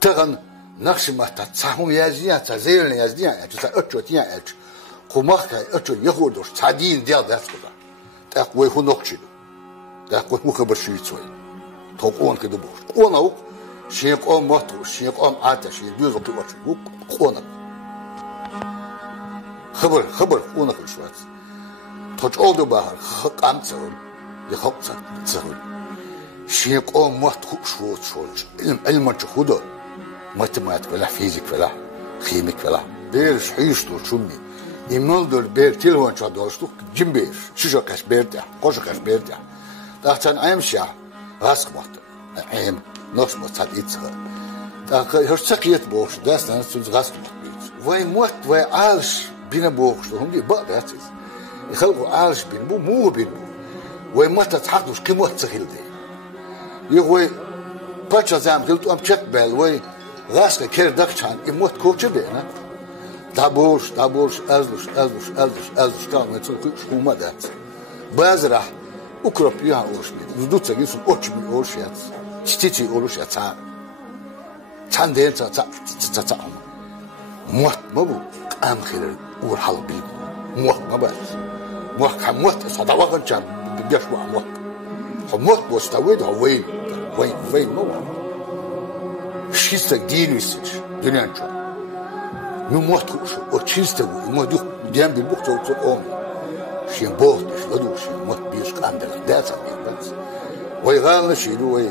تغن نقش ما تتصحم يازنيا تزيل يازنيا تتأتشوتيا أتش خماخ أتشو يهودوش تعدين ديال ذات كذا تأقوي هو نقشلو تأقوي هو خبر شيء سوي توقون كده بوش قونا وق شيء قام ماتو شيء قام عاتا شيء بيوزو كيوش وق قونا خبر قونا كل شوات تجعل دو بحر خقام تقول يخق تقول شيء قام ماتو شوش علم تخوده ماتماتيك ولا فيزيك ولا خيميك ولا بيرش حيشتو شمي يمنظر بير تلوان شادوشتو جنبير شجر كاش بيرتاح قشر كاش بيرتاح تاعتان عيمشا غاسق مات عيم نص مات يتسخ تاع هرسقيت بوش داس ناس غاسق مات وين موت وين عالش بينا بوش هم دي بقى هاتس يخلقوا عالش بين بو مو بين بو وين ما تتحقش كم وقت تخيل دي يغوي باتشا زعم قلت ام تشك بال وين غاسق كير دكتان يموت كوتش بينا دابوش ازلوش كان متسوق حكومه دات بازرح أكرب يها أورشمي زدوت سجيس أوتشمي أورشيات شتيتي أورشيات تان دين تا موت مبو أم خير أور حلبي موت ما بس موت كم موت صدا وقت كان بيشوا موت بوستويد وين مو شيست دينيس دنيا نشوف موت كوش وتشيست موت ديان بالبوك تو أمي شين بوهدش لدوش موت بيش كاندل داتا بس ويغال نشيلو وي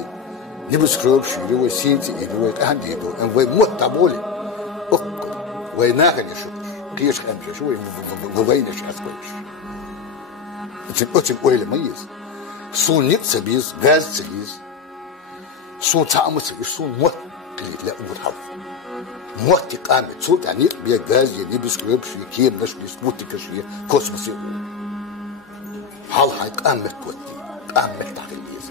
نبس كروب شيلو وي سينتي إلو وي كاندي دو إن وي موت تابولي أقل وي ناقل يشوكش كيش خمسة شوي ووينش أسكوش أتن ويل ميز صون نقص بيز غاز تليز صون تعمل تليز صون موت قليل لا أمور حظ موت قامت صوت يعني بيا غاز نبس كروب شي كيب نشليس موتك شي كوسموس حال هاي قامت تودي قامت تحليز